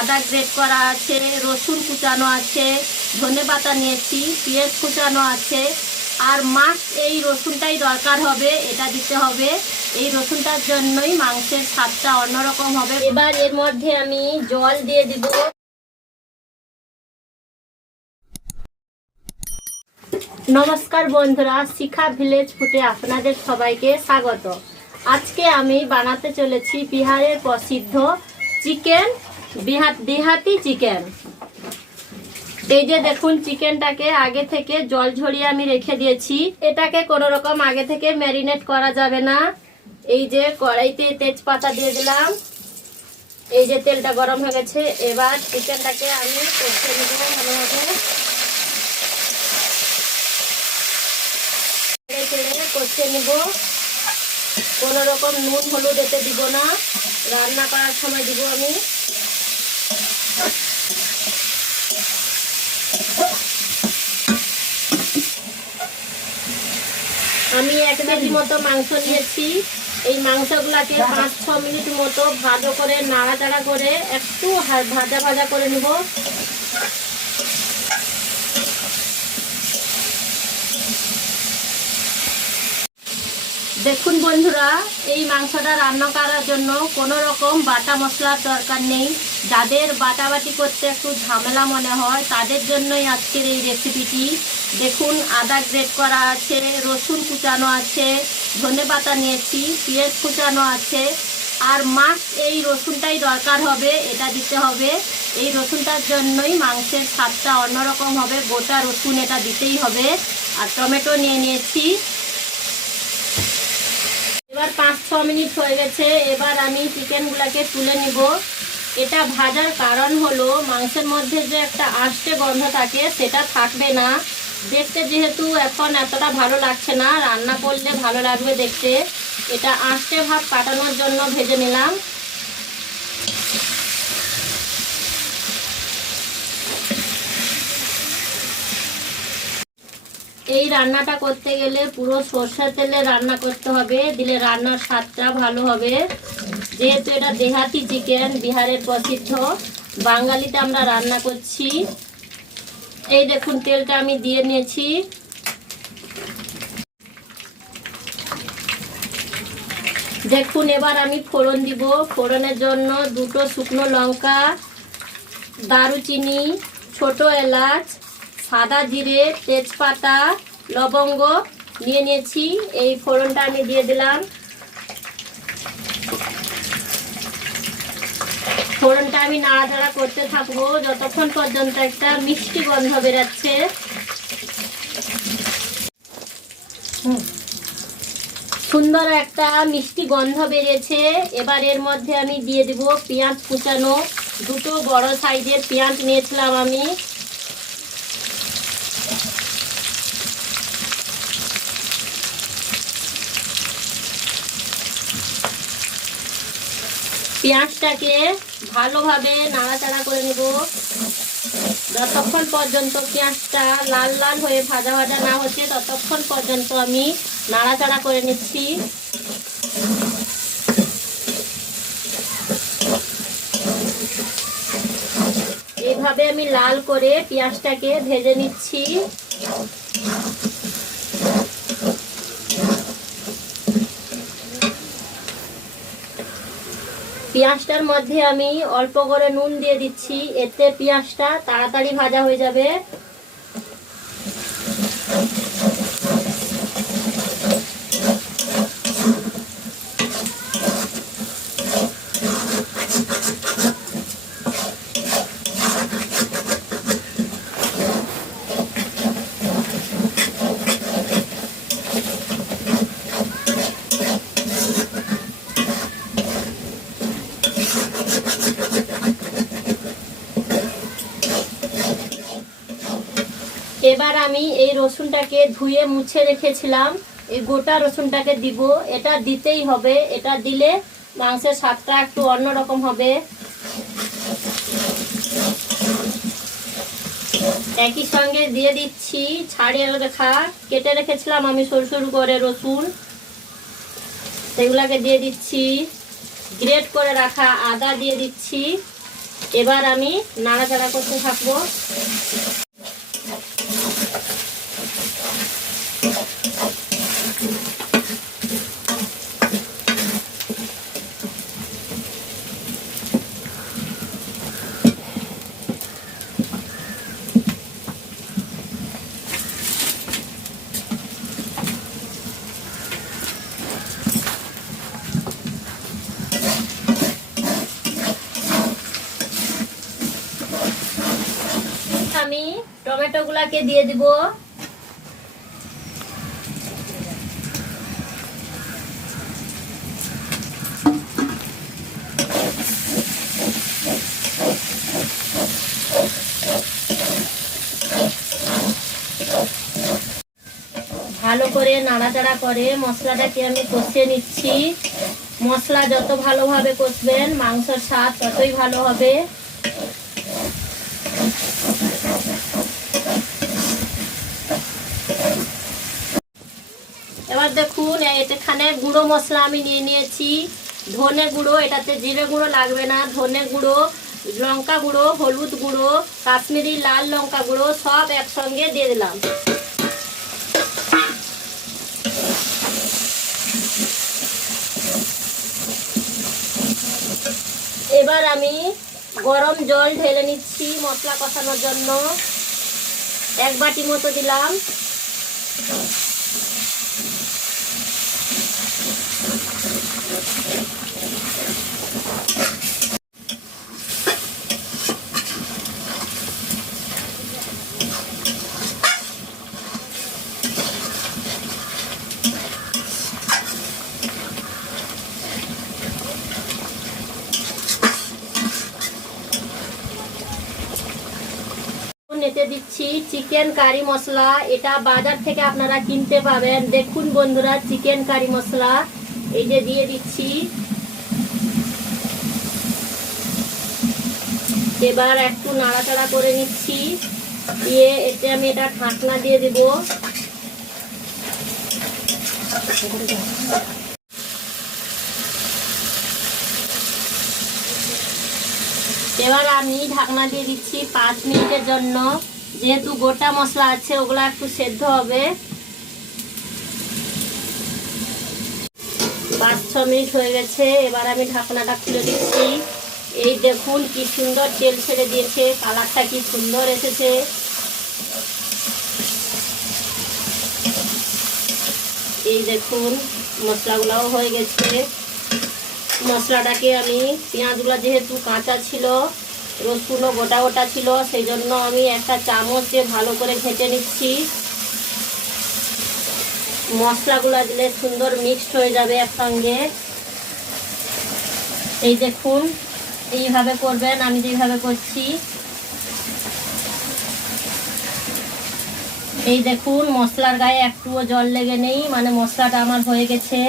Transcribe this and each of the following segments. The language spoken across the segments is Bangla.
আদা গ্রেট করা আছে, রসুন কুচানো আছে, ধনেপাতা নিয়েছি, পেঁয়াজ কুচানো আছে। আর মাস্ট এই রসুনটাই দরকার হবে, এটা দিতে হবে। এই রসুনটার জন্যই মাংসের স্বাদটা অন্যরকম হবে। এবার এর মধ্যে আমি জল দিয়ে দিব। নমস্কার বন্ধুরা, শিখা ভিলেজ ফুডে আপনাদের সবাইকে স্বাগত। আজকে আমি বানাতে চলেছি বিহারের প্রসিদ্ধ চিকেন, দেহাতি চিকেন। এই যে দেখুন, চিকেনটাকে আগে থেকে জল ঝরিয়ে আমি রেখে দিয়েছি। এটাকে কোনো রকম আগে থেকে ম্যারিনেট করা যাবে না। এই যে কড়াইতে তেজপাতা দিয়ে দিলাম, এই যে তেলটা গরম হয়ে গেছে। এবার চিকেনটাকে আমি কষিয়ে নেব ভালোভাবে, কষিয়ে নেব। কোনো রকম নুন হলুদ এতে দিব না, রান্না করার সময় দিব আমি। আমি 1 কেজি মতো মাংস নিয়েছি। এই মাংসগুলাকে 5-6 মিনিট মতো ভালো করে নাড়াচাড়া করে একটু ভাজা ভাজা করে নেব। দেখুন বন্ধুরা, এই মাংসটা রান্না করার জন্য কোনো রকম বাটা মশলার দরকার নেই। যাদের বাটাবাটি করতে একটু ঝামেলা মনে হয় তাদের জন্যই আজকের এই রেসিপিটি। দেখুন, আদা গ্রেট করা আছে, রসুন কুচানো আছে, ধনেপাতা নিয়েছি, পেঁয়াজ কুচানো আছে। আর মাস্ট এই রসুনটাই দরকার হবে, এটা দিতে হবে। এই রসুনটার জন্যই মাংসের স্বাদটা অন্যরকম হবে। গোটা রসুন এটা দিতেই হবে। আর টমেটো নিয়ে নিয়েছি। এবার 5-6 মিনিট হয়ে গেছে। এবার আমি চিকেনগুলোকে তুলে নিব। এটা ভাজার কারণ হলো মাংসের মধ্যে যে একটা আষ্টে গন্ধ থাকে সেটা থাকবে না। দেখতে যেহেতু এখন এতটা ভালো লাগছে না, রান্না করলে ভালো লাগবে দেখতে। এটা আষ্টে ভাব কাটানোর জন্য ভেজে নিলাম। এই রান্নাটা করতে গেলে পুরো সরষের তেলে রান্না করতে হবে, দিলে রান্নার স্বাদটা ভালো হবে। যেহেতু এটা দেহাতি চিকেন, বিহারের প্রসিদ্ধ, বাঙালিতে আমরা রান্না করছি। এই দেখুন, তেলটা আমি দিয়ে নিয়েছি। দেখুন, এবার আমি ফোড়ন দিব। ফোড়নের জন্য 2টো শুকনো লঙ্কা, দারুচিনি, ছোট এলাচ, সাদা জিরে, তেজপাতা, লবঙ্গ নিয়ে নিয়েছি। এই ফোড়নটা আমি দিয়ে দিলাম। ফোড়নটা আমি নাড়াচাড়া করতে থাকবো যতক্ষণ পর্যন্ত একটা মিষ্টি গন্ধ বেরাচ্ছে। সুন্দর একটা মিষ্টি গন্ধ বেরিয়েছে। এবার এর মধ্যে আমি দিয়ে দিব পেঁয়াজ কুচানো। 2টো বড় সাইজের পেঁয়াজ নিয়েছিলাম আমি। পেঁয়াজটাকে ভালোভাবে নাড়াচাড়া করে নেব যতক্ষণ পর্যন্ত পেঁয়াজটা লাল লাল হয়ে ভাজা ভাজা না হচ্ছে, ততক্ষণ পর্যন্ত আমি নাড়াচাড়া করে নিচ্ছি। এইভাবে আমি লাল করে পেঁয়াজটাকে ভেজে নিচ্ছি। পেঁয়াজটার মধ্যে আমি অল্প করে নুন দিয়ে দিচ্ছি, এতে পেঁয়াজটা তাড়াতাড়ি ভাজা হয়ে যাবে। এবার আমি এই রসুনটাকে ধুয়ে মুছে রেখেছিলাম, এই গোটা রসুনটাকে দিব। এটা দিতেই হবে, এটা দিলে মাংসের স্বাদটা একটু অন্যরকম হবে। একই সঙ্গে দিয়ে দিচ্ছি ছাড়িয়ে রাখা, কেটে রেখেছিলাম আমি সরু সরু করে রসুন, সেগুলাকে দিয়ে দিচ্ছি। গ্রেট করে রাখা আদা দিয়ে দিচ্ছি। এবার আমি নাড়াচাড়া করতে থাকবো। আমি টমেটো গুলাকে দিয়ে দিব। ভালো করে নাড়াচাড়া করে মশলাটাকে আমি কষিয়ে নিচ্ছি। মশলা যত ভালোভাবে কষবেন মাংসের স্বাদ ততই ভালো হবে। এবার দেখুন এখানে গুঁড়ো মশলা আমি নিয়ে নিয়েছি। ধনে গুঁড়ো, এটাতে জিরে গুঁড়ো লাগবে না। ধনে গুঁড়ো, লঙ্কা গুঁড়ো, হলুদ গুঁড়ো, কাশ্মীরি লাল লঙ্কা গুঁড়ো সব একসঙ্গে দিয়ে দিলাম। এবার আমি গরম জল ঢেলে নিচ্ছি মশলা কষানোর জন্য। 1 বাটি মতো দিলাম। নেতে দিচ্ছি চিকেন কারি মশলা। এটা বাজার থেকে আপনারা কিনতে পাবেন। দেখুন বন্ধুরা, চিকেন কারি মশলা এই যে দিয়ে দিচ্ছি। এবার একটু নাড়াচাড়া করে নিচ্ছি। দিয়ে এতে আমি এটা ঢাকনা দিয়ে দেব। এবার আমি ঢাকনা দিয়ে দিচ্ছি 5 মিনিটের জন্য। যেহেতু গোটা মশলা আছে ওগুলা একটু সেদ্ধ হবে। 5-6 মিনিট হয়ে গেছে। এবার আমি ঢাকনাটা খুলে দিচ্ছি। এই দেখুন কি সুন্দর তেল ছেড়ে দিয়েছে, কালারটা কি সুন্দর এসেছে। এই দেখুন মশলাগুলাও হয়ে গেছে। মশলাটাকে আমি পেঁয়াজগুলো যেহেতু কাঁচা ছিল, রসুনও গোটা গোটা ছিল, সেই জন্য আমি একটা চামচ দিয়ে ভালো করে ঘেঁটে নিচ্ছি। মশলাগুলো দিলে সুন্দর মিক্সড হয়ে যাবে একসঙ্গে। এই দেখুন এইভাবে করবেন, আমি যেভাবে করছি। এই দেখুন মশলার গায়ে একটুও জল লেগে নেই, মানে মশলাটা আমার হয়ে গেছে।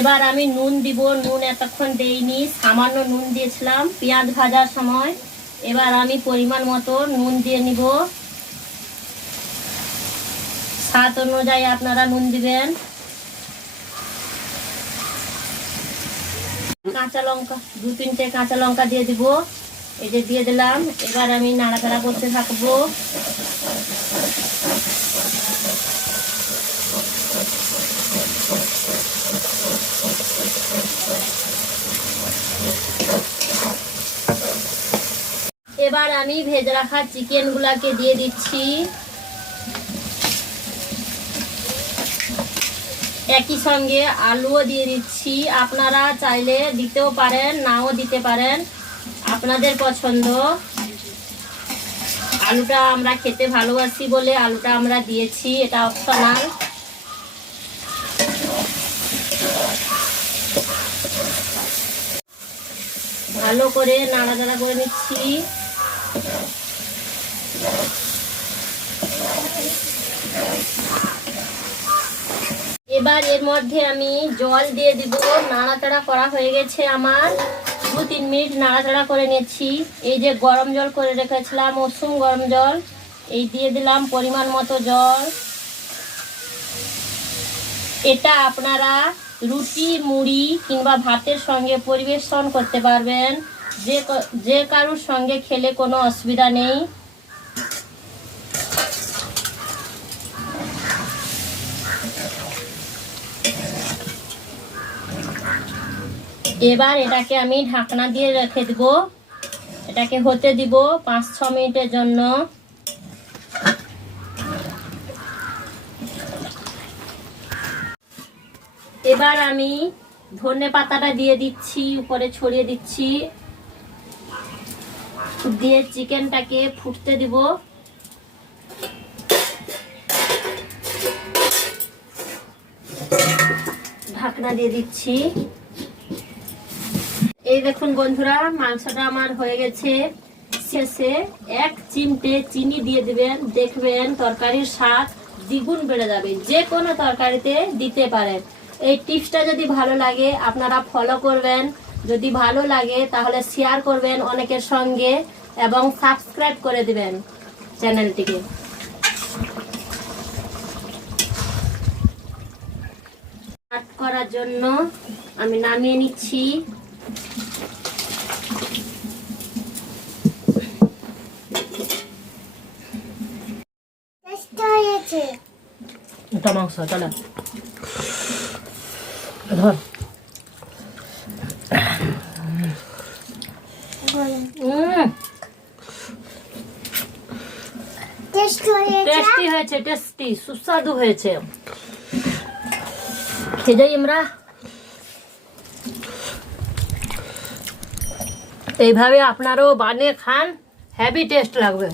এবার আমি নুন দিব। নুন এতক্ষণ দেইনি, সামান্য নুন দিয়েছিলাম পেঁয়াজ ভাজার সময়। এবার আমি পরিমাণ মতো নুন দিয়ে নিব। স্বাদ অনুযায়ী আপনারা নুন দিবেন। কাঁচা লঙ্কা 2-3টে কাঁচা লঙ্কা দিয়ে দিব। এই যে দিয়ে দিলাম। এবার আমি নাড়াচাড়া করতে থাকবো। এবার আমি ভেজে রাখা চিকেন গুলাকে দিয়ে দিচ্ছি। একই সঙ্গে আলুও দিয়ে দিচ্ছি। আপনারা চাইলে দিতেও পারেন, নাও দিতে পারেন, আপনাদের পছন্দ। আলুটা আমরা খেতে ভালোবাসি বলে আলুটা আমরা দিয়েছি, এটা অপশনাল। ভালো করে নাড়াচাড়া করে নিচ্ছি। এবার এর মধ্যে আমি জল দিয়ে দিব। নাড়াচাড়া করা হয়ে গেছে আমার। 2-3 মিনিট নাড়াচাড়া করে নিচ্ছি। এই যে গরম জল করে রেখেছিলাম, উষুম গরম জল, এই দিয়ে দিলাম পরিমাণ মতো জল। এটা আপনারা রুটি মুড়ি কিংবা ভাতের সঙ্গে পরিবেশন করতে পারবেন, যে কারোর সঙ্গে খেলে কোনো অসুবিধা নেই। এবার এটাকে আমি ঢাকনা দিয়ে রেখে দেব, এটাকে হতে দিব 5-6 মিনিটের জন্য। এবার আমি ধনে পাতাটা দিয়ে দিচ্ছি, উপরে ছড়িয়ে দিচ্ছি, দিয়ে চিকেনটাকে ফুটতে দিব। ঢাকনা দিয়ে দিচ্ছি। এই দেখুন বন্ধুরা, মাংসটা আমার হয়ে গেছে। শেষে 1 চিমটে চিনি দিয়ে দিবেন, দেখবেন তরকারির স্বাদ দ্বিগুণ বেড়ে যাবে। যে কোনো তরকারিতে দিতে পারেন। এই টিপসটা যদি ভালো লাগে আপনারা ফলো করবেন, যদি ভালো লাগে তাহলে শেয়ার করবেন অনেকের সঙ্গে এবং সাবস্ক্রাইব করে দিবেন চ্যানেলটিকে। কাট করার জন্য আমি নামিয়ে নিচ্ছি। এটা মাংস চলো ধর। টেস্টি হয়েছে, টেস্টি সুস্বাদু হয়েছে। খেয়ে যাই আমরা। এইভাবে আপনারাও বানিয়ে খান, হেভি টেস্ট লাগবে।